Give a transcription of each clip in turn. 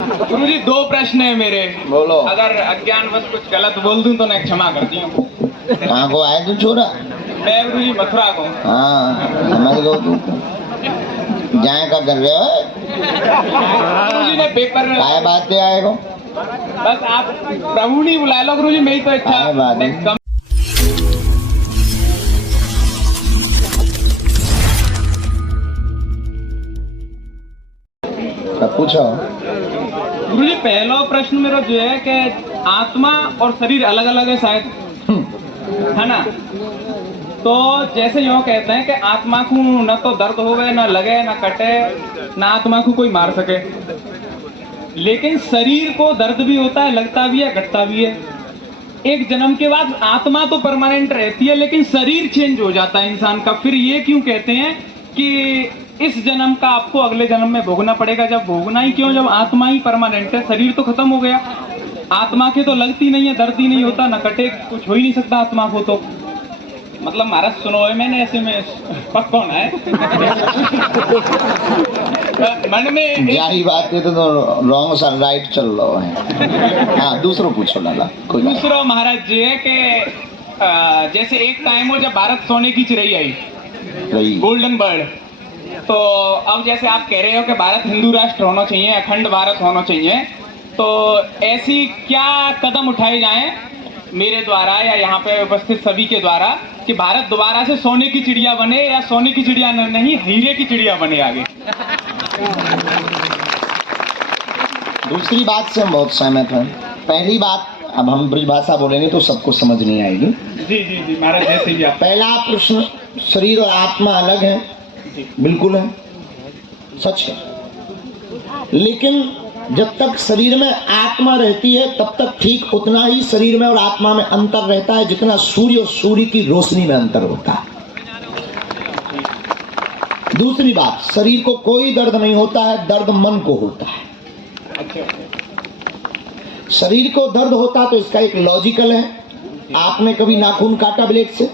गुरुजी दो प्रश्न है मेरे। बोलो। अगर अज्ञानवश कुछ गलत बोल दूं तो मैं क्षमा करती हूँ। कहाँ को आए तू छोरा? मैं गुरुजी मथुरा को। हाँ समझ लो तू जाए का कर रहे हो? गुरुजी ने पेपर काय बात पे आए को? बस आप प्रभु नहीं बुला लो गुरुजी, मेरी तो इच्छा काय बात है? कम। पूछो। गुरुजी पहला प्रश्न मेरा जो है कि आत्मा और शरीर अलग अलग है शायद, है ना? तो जैसे यूँ कहते हैं कि आत्मा को न तो दर्द होवे, न लगे, न कटे, न आत्मा को कोई मार सके, लेकिन शरीर को दर्द भी होता है, लगता भी है, घटता भी है। एक जन्म के बाद आत्मा तो परमानेंट रहती है, लेकिन शरीर चेंज हो जाता है इंसान का। फिर ये क्यों कहते हैं कि इस जन्म का आपको अगले जन्म में भोगना पड़ेगा? जब भोगना ही क्यों, जब आत्मा ही परमानेंट है, शरीर तो खत्म हो गया। आत्मा के तो लगती नहीं है, दर्द ही नहीं होता, न कटे, कुछ हो ही नहीं सकता आत्मा को। तो मतलब महाराज सुनो है मैंने ऐसे में पक कौन है मन में यही बात है तो रॉन्ग सा राइट चल रहा है। हाँ दूसरों पूछो लाला। कोई बात दूसरा महाराज जी है कि जैसे एक टाइम हो जब भारत सोने की चिड़ै आई, नहीं। गोल्डन बर्ड, तो अब जैसे आप कह रहे हो कि भारत हिंदू राष्ट्र होना चाहिए, अखंड भारत होना चाहिए, तो ऐसी क्या कदम उठाए जाएं मेरे द्वारा या यहाँ पे उपस्थित सभी के द्वारा कि भारत दोबारा से सोने की चिड़िया बने, या सोने की चिड़िया नहीं हीरे की चिड़िया बने आगे? दूसरी बात से हम बहुत सहमत हैं। पहली बात, अब हम ब्रजभाषा बोलेंगे तो सबको समझ नहीं आएगी। जी जी जी महाराज जैसे ही आप। पहला प्रश्न, शरीर और आत्मा अलग है, बिल्कुल है, सच है। लेकिन जब तक शरीर में आत्मा रहती है तब तक ठीक उतना ही शरीर में और आत्मा में अंतर रहता है जितना सूर्य और सूर्य की रोशनी में अंतर होता है। दूसरी बात, शरीर को कोई दर्द नहीं होता है, दर्द मन को होता है। शरीर को दर्द होता तो इसका एक लॉजिकल है। आपने कभी नाखून काटा ब्लेड से?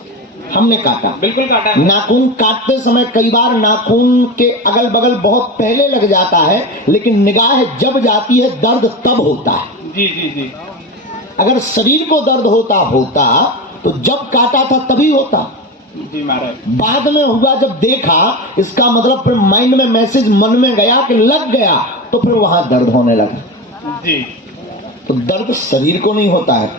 हमने काटा, बिल्कुल काटा। नाखून काटते समय कई बार नाखून के अगल बगल बहुत पहले लग जाता है, लेकिन निगाह जब जाती है दर्द तब होता है। जी जी जी। अगर शरीर को दर्द होता तो जब काटा था तभी होता। जी महाराज। बाद में हुआ जब देखा, इसका मतलब फिर माइंड में मैसेज मन में गया कि लग गया, तो फिर वहां दर्द होने लगा। जी। तो दर्द शरीर को नहीं होता है,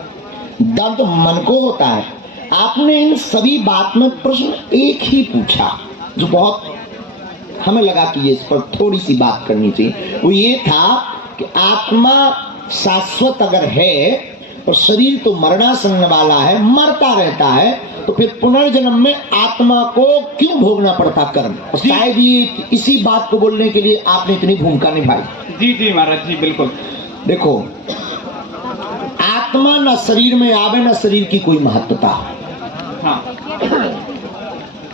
दर्द मन को होता है। आपने इन सभी बात में प्रश्न एक ही पूछा जो बहुत हमें लगा कि ये इस पर थोड़ी सी बात करनी चाहिए। वो ये था कि आत्मा शाश्वत अगर है और शरीर तो मरणासन्न वाला है, मरता रहता है, तो फिर पुनर्जन्म में आत्मा को क्यों भोगना पड़ता कर्म? शायद ये इसी बात को बोलने के लिए आपने इतनी भूमिका निभाई। जी जी महाराज जी बिल्कुल। देखो, आत्मा न शरीर में आवे, न शरीर की कोई महत्वता। हाँ।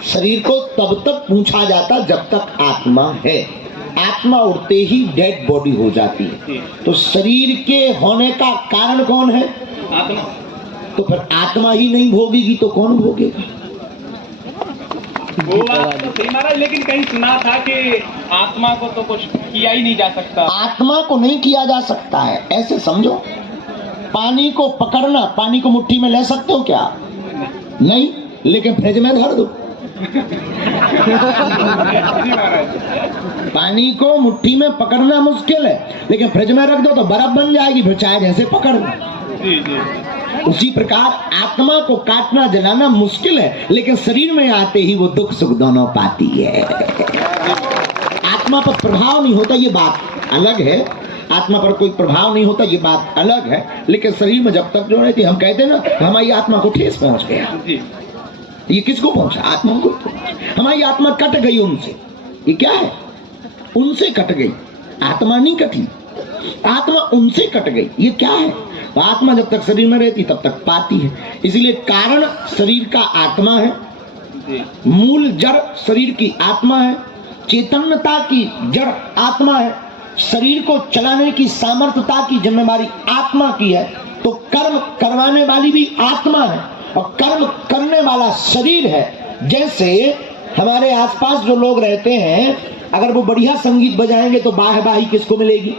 शरीर को तब तक पूछा जाता जब तक आत्मा है। आत्मा उड़ते ही डेड बॉडी हो जाती है। तो शरीर के होने का कारण कौन है? आत्मा। तो फिर आत्मा ही नहीं भोगेगी तो कौन भोगेगा? वो बात तो सही महाराज, लेकिन कहीं सुना था कि आत्मा को तो कुछ किया ही नहीं जा सकता। आत्मा को नहीं किया जा सकता है, ऐसे समझो। पानी को पकड़ना, पानी को मुट्ठी में ले सकते हो क्या? नहीं, लेकिन फ्रिज में धर दो। पानी को मुट्ठी में पकड़ना मुश्किल है, लेकिन फ्रिज में रख दो तो बर्फ बन जाएगी, फिर चाहे जैसे पकड़ लो। जी जी। उसी प्रकार आत्मा को काटना जलाना मुश्किल है, लेकिन शरीर में आते ही वो दुख सुख दोनों पाती है। आत्मा पर प्रभाव नहीं होता, ये बात अलग है। आत्मा पर कोई प्रभाव नहीं होता, ये बात अलग है। लेकिन शरीर में जब तक जो रहती, हम कहते ना हमारी आत्मा को ठेस पहुंच गया। जी। ये किसको पहुंचा? आत्मा को। हमारी आत्मा कट गई उनसे। ये क्या है? उनसे कट गई, आत्मा नहीं कटी, आत्मा उनसे कट गई। ये क्या है? आत्मा जब तक शरीर में रहती तब तक पाती है। इसलिए कारण शरीर का आत्मा है, मूल जड़ शरीर की आत्मा है, चैतन्यता की जड़ आत्मा है, शरीर को चलाने की सामर्थ्यता की जिम्मेदारी आत्मा की है। तो कर्म करवाने वाली भी आत्मा है और कर्म करने वाला शरीर है। जैसे हमारे आसपास जो लोग रहते हैं, अगर वो बढ़िया संगीत बजाएंगे तो वाहवाही किसको मिलेगी?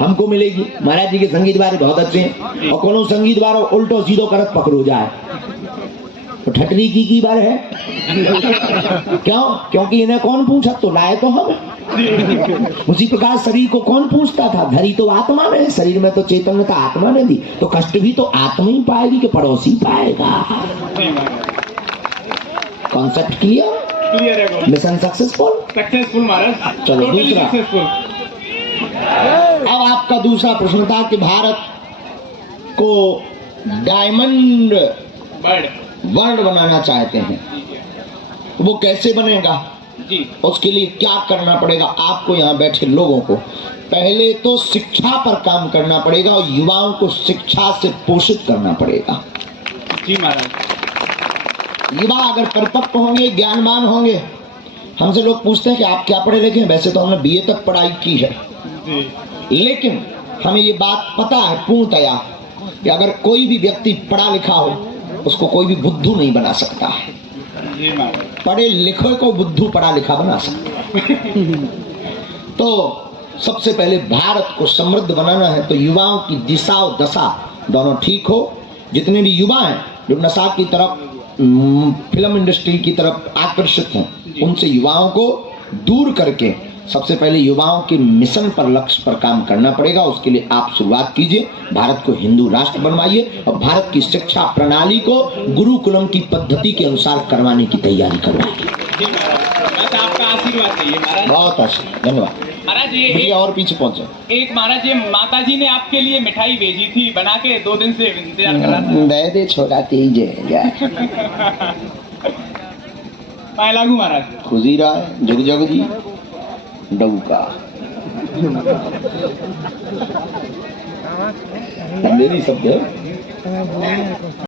हमको मिलेगी। महाराज जी के संगीत बारे बहुत अच्छे हैं, और कोनो संगीत बारे उल्टो सीधो करत पकड़ो जाए तो ठटरी की बार है। क्यों? क्योंकि इन्हें कौन पूछा, तो लाए तो हम। उसी प्रकार शरीर को कौन पूछता था? धरी तो आत्मा ने, शरीर में तो चैतन्यता आत्मा ने दी, तो कष्ट भी तो आत्मा ही पाएगी कि पड़ोसी पाएगा। Concept clear? क्लियर है, मिशन सक्सेसफुल। सक्सेसफुल महाराज। चलो Totally दूसरा। successful। अब आपका दूसरा प्रश्न था कि भारत को डायमंड वर्ल्ड बनाना चाहते हैं, तो वो कैसे बनेगा जी। उसके लिए क्या करना पड़ेगा? आपको यहाँ बैठे लोगों को पहले तो शिक्षा पर काम करना पड़ेगा और युवाओं को शिक्षा से पोषित करना पड़ेगा। जी महाराज। युवा अगर परिपक्व होंगे, ज्ञानवान होंगे, हमसे लोग पूछते हैं कि आप क्या पढ़े लिखे हैं? वैसे तो हमने बीए तक पढ़ाई की है, लेकिन हमें ये बात पता है पूर्णतया कि अगर कोई भी व्यक्ति पढ़ा लिखा हो उसको कोई भी बुद्धू नहीं बना सकता है। पढ़े लिखे को बुद्धू पढ़ा लिखा बना सकता है। तो सबसे पहले भारत को समृद्ध बनाना है तो युवाओं की दिशा और दशा दोनों ठीक हो। जितने भी युवा हैं जो नशा की तरफ, फिल्म इंडस्ट्री की तरफ आकर्षित हैं, उनसे युवाओं को दूर करके सबसे पहले युवाओं के मिशन पर, लक्ष्य पर काम करना पड़ेगा। उसके लिए आप शुरुआत कीजिए, भारत को हिंदू राष्ट्र बनवाइए और भारत की शिक्षा प्रणाली को गुरुकुलम की पद्धति के अनुसार करवाने की तैयारी करवाइए। आपका आशीर्वाद चाहिए महाराज। बहुत अच्छा, धन्यवाद महाराज। ये और पीछे पहुंचे एक महाराज, ये माता जी ने आपके लिए मिठाई भेजी थी बना के, 2 दिन से इंतजार कर रहा था। दे दे छोड़ा तेज पाए लागू महाराज। खुशी रहा है जुग जग जी डौका अंधेरी शब्द है।